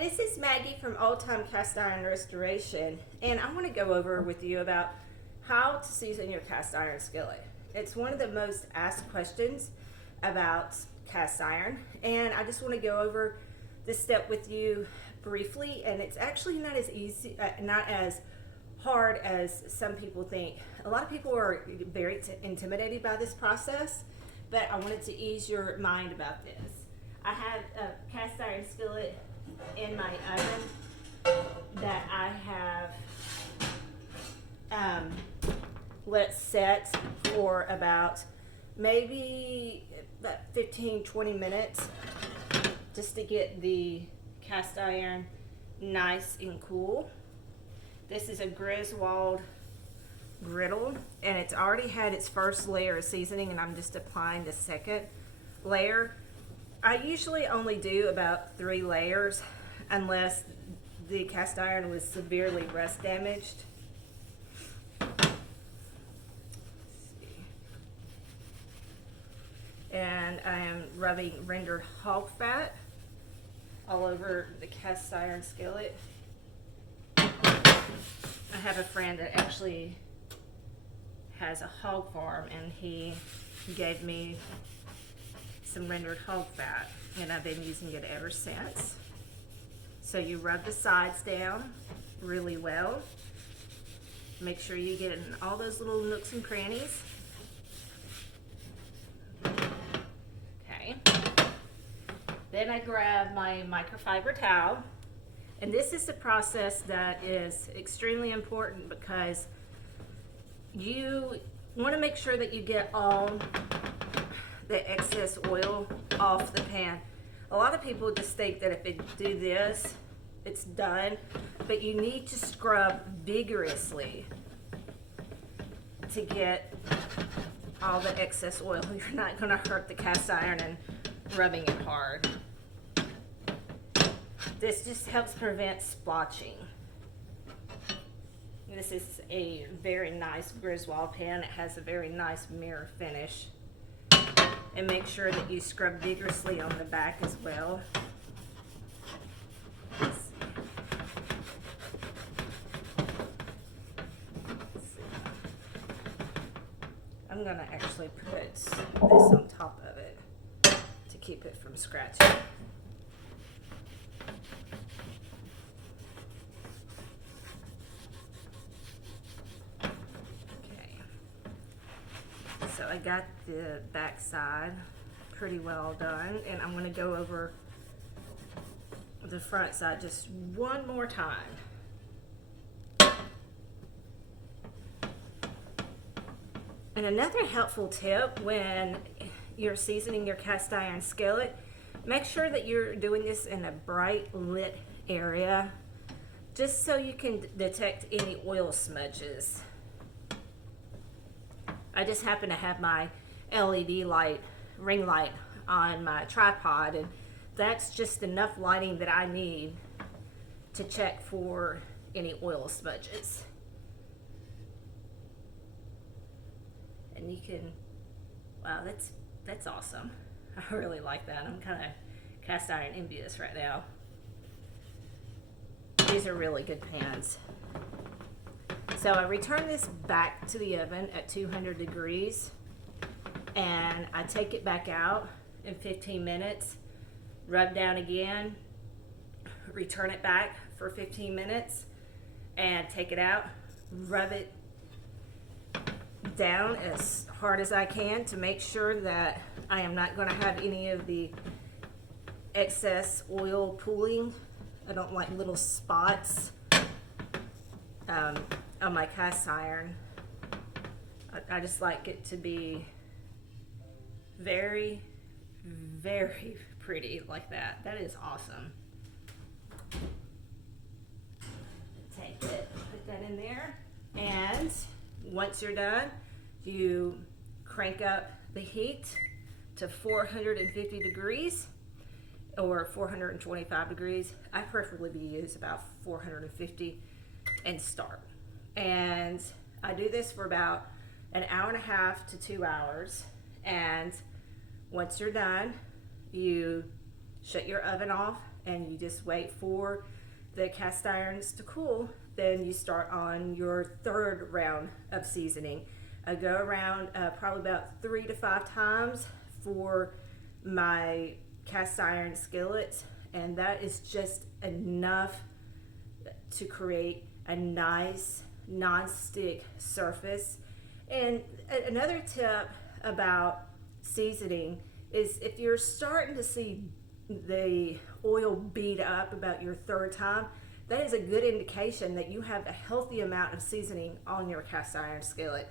this is Maggie from Old Time Cast Iron Restoration, and I want to go over with you about how to season your cast iron skillet. It's one of the most asked questions about cast iron, and I just want to go over this step with you briefly. And it's actually not as easy, not as hard as some people think. A lot of people are very intimidated by this process, but I wanted to ease your mind about this. I have a cast iron skillet in my oven that I have let set for about maybe about 15-20 minutes just to get the cast iron nice and cool. This is a Griswold griddle, and it's already had its first layer of seasoning, and I'm just applying the second layer. I usually only do about 3 layers unless the cast iron was severely rust damaged. And I am rubbing rendered hog fat all over the cast iron skillet. I have a friend that actually has a hog farm, and he gave me some rendered hog fat, and I've been using it ever since. So you rub the sides down really well. Make sure you get in all those little nooks and crannies. Okay. Then I grab my microfiber towel, and this is the process that is extremely important because you want to make sure that you get all the excess oil off the pan. A lot of people just think that if they do this, it's done, but you need to scrub vigorously to get all the excess oil. You're not going to hurt the cast iron and rubbing it hard. This just helps prevent splotching. This is a very nice Griswold pan. It has a very nice mirror finish. And make sure that you scrub vigorously on the back as well. I'm gonna actually put this on top of it to keep it from scratching. So I got the back side pretty well done, and I'm going to go over the front side just one more time. And another helpful tip when you're seasoning your cast iron skillet, make sure that you're doing this in a bright lit area just so you can detect any oil smudges. I just happen to have my LED light, ring light on my tripod, and that's just enough lighting that I need to check for any oil smudges. And you can, wow, that's awesome. I really like that. I'm kind of cast iron envious right now. These are really good pans. So I return this back to the oven at 200 degrees, and I take it back out in 15 minutes, rub down again, return it back for 15 minutes, and take it out, rub it down as hard as I can to make sure that I am not going to have any of the excess oil pooling. I don't like little spots on my cast iron. I just like it to be very, very pretty like that. That is awesome. Take it, put that in there, and once you're done, you crank up the heat to 450 degrees or 425 degrees. I preferably use about 450 and start. And I do this for about an hour and a half to 2 hours. And once you're done, you shut your oven off, and you just wait for the cast irons to cool. Then you start on your third round of seasoning. I go around probably about 3 to 5 times for my cast iron skillets, and that is just enough to create a nice non-stick surface. And another tip about seasoning is if you're starting to see the oil bead up about your third time, that is a good indication that you have a healthy amount of seasoning on your cast iron skillet.